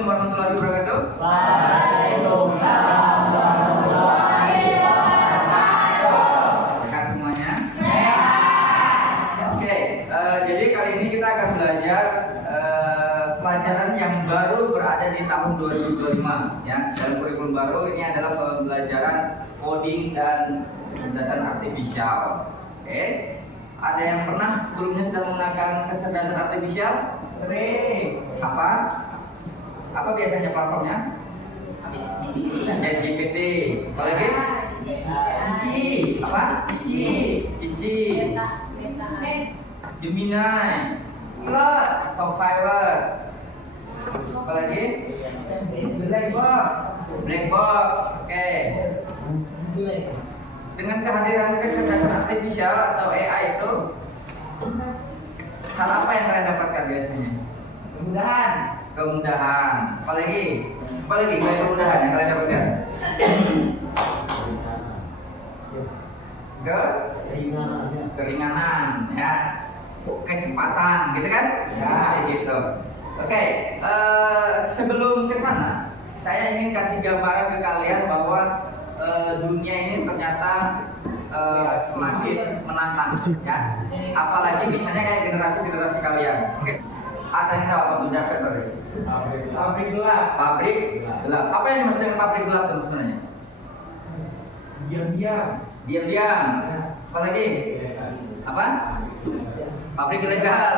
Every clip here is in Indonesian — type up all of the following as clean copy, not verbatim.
Assalamualaikum warahmatullahi wabarakatuh. Waalaikumsalam warahmatullahi wabarakatuh. Sehat semuanya? Sehat. Oke, jadi kali ini kita akan belajar pelajaran yang baru berada di tahun 2025 ya. Dalam kurikulum baru ini adalah pembelajaran coding dan kecerdasan artifisial. Oke. Ada yang pernah sebelumnya sudah menggunakan kecerdasan artifisial? Sering. Apa biasanya platformnya? ChatGPT. Apa lagi? Cici. Apa? Cici. Gemini. Copilot. Apa lagi? Black box. Oke. Dengan kehadiran kecerdasan artifisial atau AI itu, hal apa yang kalian dapatkan biasanya? Kemudahan. Apa lagi selain kemudahan yang kalian dapatkan? Keringanan, ya, kecepatan, gitu kan? Ya. Seperti gitu. Oke, sebelum ke sana, saya ingin kasih gambaran ke kalian bahwa dunia ini ternyata semakin menantang, ya. Apalagi misalnya kayak generasi kalian. Oke. Ada yang tahu apa itu dark factory? Pabrik gelap. Pabrik gelap. Apa yang dimaksud dengan pabrik gelap itu sebenarnya? Diam-diam. Apa lagi? Apa? Pabrik ilegal.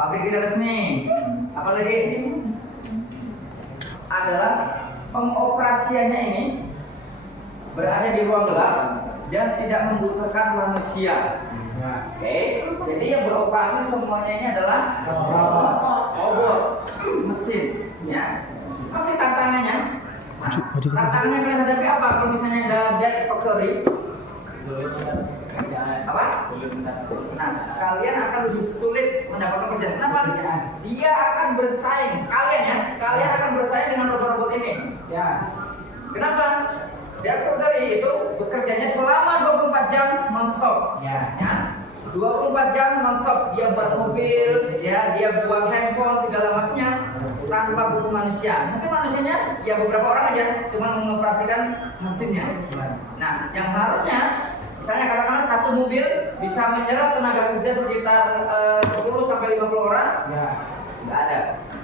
Pabrik tidak resmi. Apa lagi? Adalah pengoperasiannya ini berada di ruang gelap dan tidak membutuhkan manusia. Oke, jadi yang beroperasi semuanya ini adalah robot, mesin, ya. Pasti tantangannya. Tantangannya kalian hadapi apa? Kalau misalnya ada dark factory, apa? Nah, kalian akan lebih sulit mendapatkan pekerjaan. Kenapa? Dia akan bersaing. Kalian akan bersaing dengan robot-robot ini. Ya. Kenapa? Dark factory itu bekerjanya selama 24 jam non-stop. Ya. 24 jam non-stop. Dia buat mobil, ya, dia buat handphone segala macamnya tanpa butuh manusia. Mungkin manusianya ya beberapa orang aja, cuma mengoperasikan mesinnya. Nah, yang harusnya misalnya katakanlah satu mobil bisa menyerap tenaga kerja sekitar 10 sampai 50 orang. Ya. Nggak ada.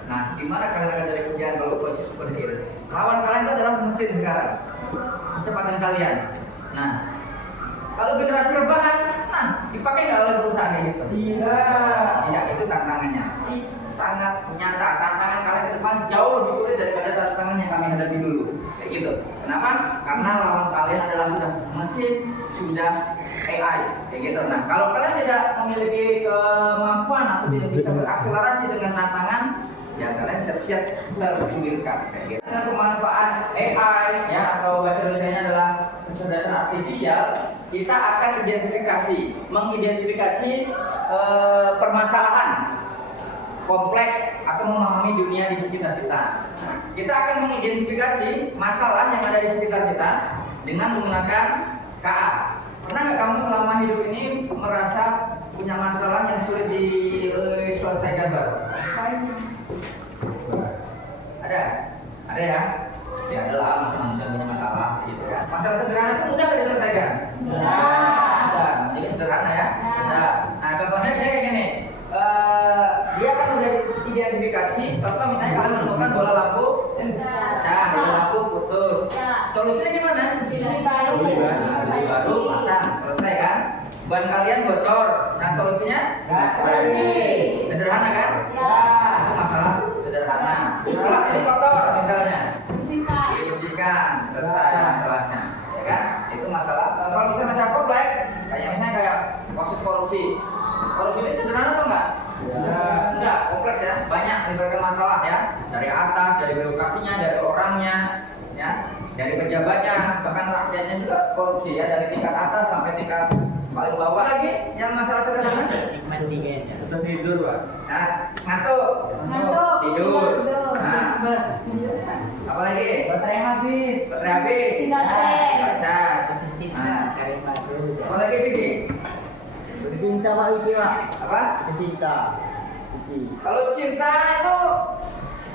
Nah, gimana kalian akan cari kerjaan kalau posisi itu? Lawan kalian itu adalah mesin sekarang. Kecepatan kalian. Nah, kalau generasi rebahan, dipakai nggak oleh perusahaan kayak gitu? Tidak, itu tantangannya. Ini sangat nyata. Tantangan kalian ke depan jauh lebih sulit daripada tantangan yang kami hadapi dulu. Kayak gitu. Kenapa? Karena lawan kalian adalah sudah mesin, sudah AI. Kayak gitu. Nah, kalau kalian tidak memiliki kemampuan atau tidak bisa berakselerasi dengan tantangan, ya kalian siap-siap terpinggirkan. Kayak gitu. Dengan pemanfaat AI, ya, atau bahasa Indonesianya adalah kecerdasan artifisial, kita akan mengidentifikasi permasalahan kompleks atau memahami dunia di sekitar kita. Kita akan mengidentifikasi masalah yang ada di sekitar kita dengan menggunakan KA. Pernah nggak kamu selama hidup ini merasa punya masalah yang sulit diselesaikan baru? Ada ya? Ya adalah manusia punya masalah, gitu kan? Masalah sederhana itu mudah nggak diselesaikan? Mudah. Jadi sederhana ya? Mudah. Nah, contohnya kayak gini. Dia akan udah identifikasi. Contoh misalnya kalian menemukan bola lampu pecah, bola lampu putus. Solusinya gimana? Beli baru, pasang, selesai kan? Ban kalian bocor. Nah, solusinya? Sederhana kan? Itu masalah sederhana. Kelas ini kotor misalnya. Dibersihkan, selesai masalahnya, ya kan? Itu masalah. Kalau misalnya masalah kompleks, kayak kasus korupsi. Korupsi ini sederhana atau enggak? Enggak, kompleks ya. Banyak melibatkan masalah ya. Dari atas, dari birokrasinya, dari orangnya, ya, dari pejabatnya, bahkan rakyatnya juga korupsi ya. Dari tingkat atas sampai tingkat paling bawah lagi yang masalah sederhana. Tidur, Pak. Nah, ngantuk. Tidur. Nah, apa lagi? Baterai habis. Gas. Nah, apa lagi Vicky? Cinta Pak Iki, Pak. Apa? Cinta. Kalau cinta itu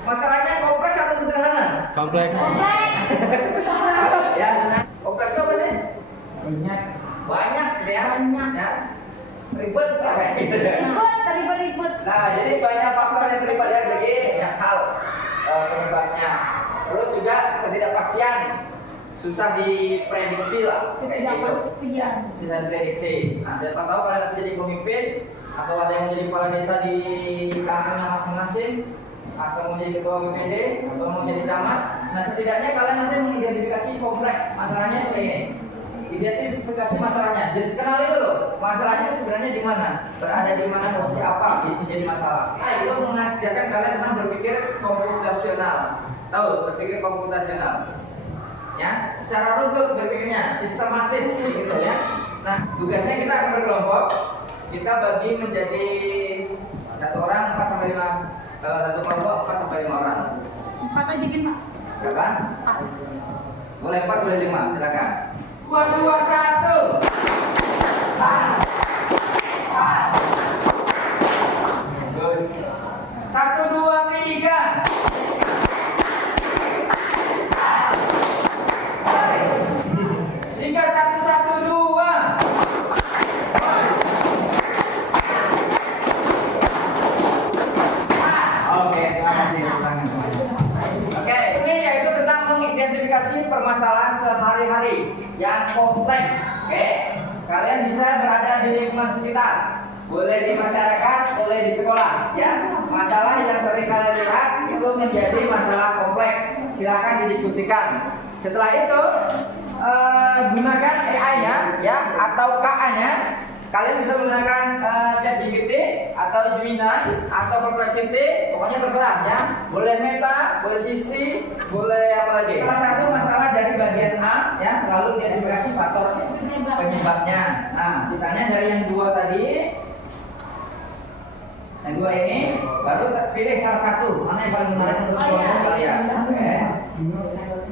masalahnya Kompleks. Ya, kompleks itu apa sih? Banyak. Banyak ya. Ya. Ribet kayak gitu. Ribet. Nah, jadi banyak faktor yang terlibat ya, jadi banyak hal penyebabnya. Terus juga ketidakpastian, susah diprediksi lah. Kayak gitu. Susah diprediksi. Nah, siapa tahu kalian nanti jadi pemimpin atau ada yang menjadi kepala desa di kampungnya masing-masing, atau mau jadi ketua BPD, atau mau jadi camat. Nah, setidaknya kalian nanti mengidentifikasi kompleks masalahnya itu ini. Identifikasi masalahnya, jadi kenali dulu masalahnya itu sebenarnya di mana, berada di mana, posisi apa itu jadi masalah. Nah, itu mengajarkan kalian tentang berpikir komputasional. Tahu berpikir komputasional? Ya, secara runtut berpikirnya, sistematis gitu ya. Nah, tugasnya kita akan berkelompok. Kita bagi menjadi satu orang 4 sampai 5, satu kelompok 4 sampai 5 orang. 4 aja kan, Pak? Berapa? 4. Boleh 4, boleh 5, silakan. 2, 2, 1. Terus 1, 2, 3. Tiga, 1, 1, 2. Oke, terima kasih. Oke, ini yaitu tentang mengidentifikasi permasalahan sehari-hari yang kompleks. Oke, kalian bisa berada di lingkungan sekitar, boleh di masyarakat, boleh di sekolah. Ya, masalah yang sering kalian lihat itu menjadi masalah kompleks. Silakan didiskusikan. Setelah itu gunakan AI-nya, ya, atau KA-nya. Kalian bisa menggunakan ChatGPT atau Gemini atau Perplexity, pokoknya terserah ya. Boleh Meta, boleh Sisi, boleh apa lagi? Salah satu masalah dari bagian A ya, lalu identifikasi faktor penyebabnya. Nah, misalnya dari yang 2 tadi, yang 2 ini, baru pilih salah satu mana yang paling menarik untuk kelompok kalian. Oke.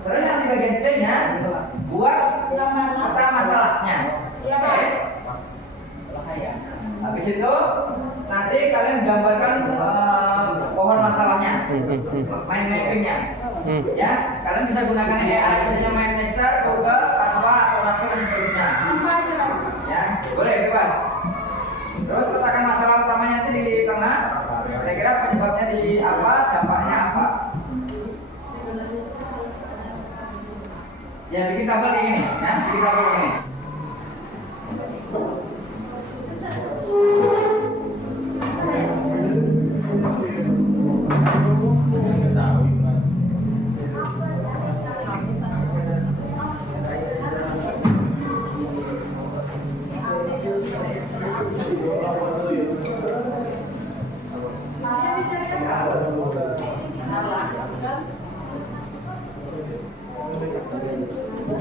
Terus yang di bagian C-nya, buat peta masalahnya. Oke. Habis itu nanti kalian gambarkan pohon masalahnya, mind mappingnya. Ya, kalian bisa gunakan AI, misalnya MindMaster, Google, Canva, atau Natur dan seterusnya. Ya, boleh bebas. Terus letakkan masalah utamanya nanti di tengah. Kira-kira penyebabnya di apa, dampaknya apa. Ya, bikin tabel kayak gini, ya, bikin tabel kayak gini.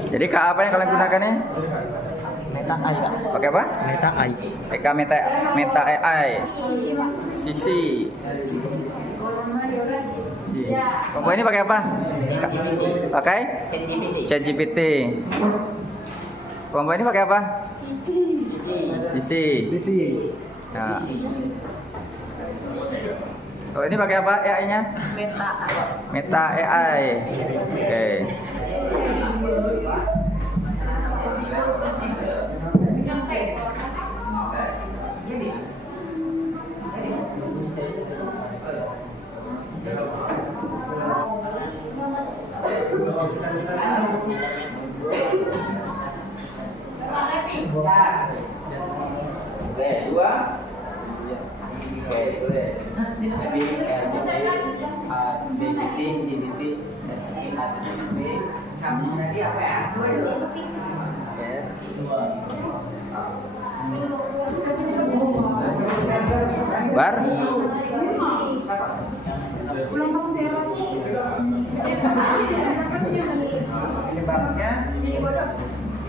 Jadi KA apa yang kalian gunakan nih? Meta AI, Pak. Pakai apa? Meta AI. Meta AI. Sisi. Kelompok ini pakai apa? Pakai ChatGPT. Kelompok ini pakai apa? Sisi. Ya. Kalau ini pakai apa AI-nya? Meta AI. Oke. Oke, 2. Oke, boleh. Jadi DBT, tadi apa ya? Bar.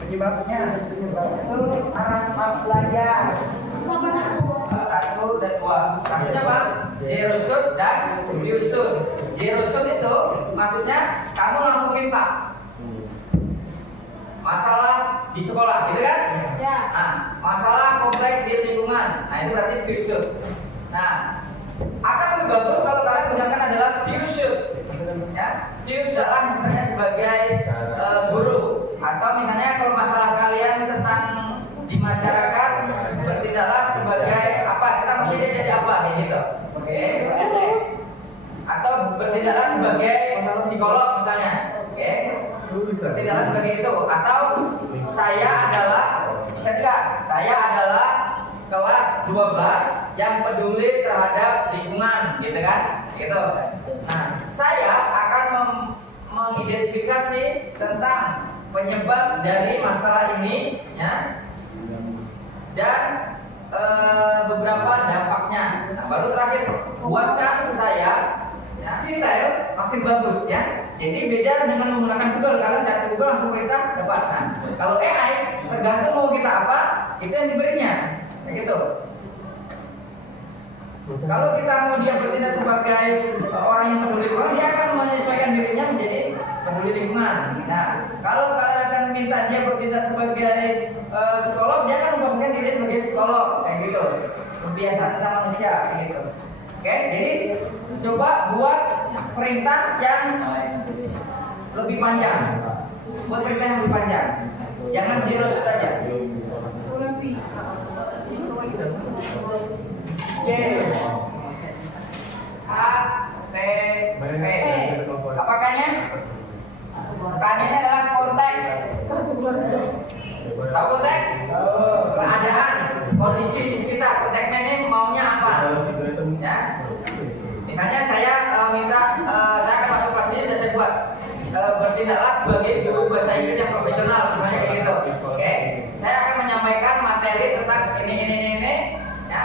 Penyebabnya itu arah belajar. 1 dan 2. Maksudnya apa? Zero shoot dan view shoot. Zero shoot itu maksudnya kamu langsung minta masalah di sekolah, gitu kan? Ya. Nah, masalah kompleks di lingkungan. Nah, itu berarti view shoot. Nah, Akan lebih bagus kalau kalian gunakan adalah you should. Ya, you should adalah misalnya sebagai guru, atau misalnya kalau masalah kalian tentang di masyarakat, bertindaklah sebagai apa? Kita mau jadi apa kayak gitu. Oke. Atau bertindaklah sebagai psikolog misalnya. Oke. Bertindaklah sebagai itu. Atau saya adalah, bisa juga, saya adalah kelas 12 yang peduli terhadap lingkungan, gitu kan? Gitu. Nah, saya akan mengidentifikasi tentang penyebab dari masalah ini, ya, dan beberapa dampaknya. Nah, baru terakhir, buatkan saya, ya, detail makin bagus, ya. Jadi beda dengan menggunakan Google. Kalian cari Google langsung perintah dapat. Nah, kalau AI tergantung mau kita apa, itu yang diberinya. Begitu. Kalau kita mau dia bertindak sebagai orang yang peduli lingkungan, dia akan menyesuaikan dirinya menjadi peduli lingkungan. Nah, kalau kalian akan minta dia bertindak sebagai psikolog, dia akan memposisikan diri sebagai psikolog, kayak gitu. Kebiasaan tentang manusia, kayak gitu. Oke, jadi coba buat perintah yang lebih panjang. Buat perintah yang lebih panjang. Jangan zero shoot aja. A T P. Apa K-nya? K-nya adalah konteks. Tahu konteks? Keadaan, kondisi di sekitar. Konteksnya ini maunya apa? Ya. Misalnya saya minta saya akan masuk kelas ini dan saya buat bertindaklah sebagai guru bahasa Inggris yang profesional, misalnya kayak gitu. Oke. Saya akan menyampaikan materi tentang ini, ya.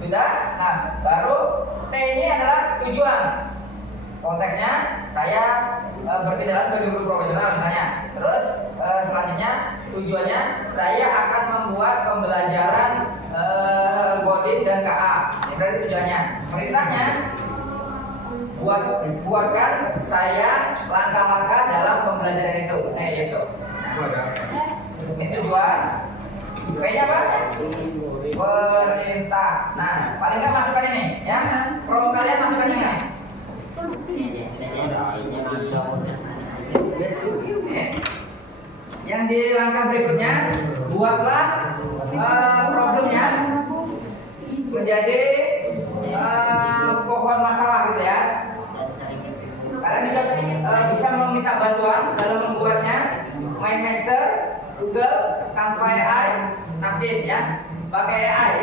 Sudah. Nah, baru T-nya adalah tujuan. Konteksnya saya bertindaklah sebagai guru profesional misalnya. Terus selanjutnya tujuannya saya akan membuat pembelajaran coding dan KA. Ini berarti tujuannya. Perintahnya buatkan saya langkah-langkah dalam pembelajaran itu. Nah, gitu. Nah, ini tujuan. P-nya apa? Perintah. Nah, paling nggak masukkan ini, ya. Prompt kalian masukkan yang ini. Yang di langkah berikutnya, buatlah problemnya menjadi pohon masalah, gitu ya. Kalian juga bisa meminta bantuan dalam membuatnya. MindMaster, Google, Canva AI, Nafin, ya. Pakai AI.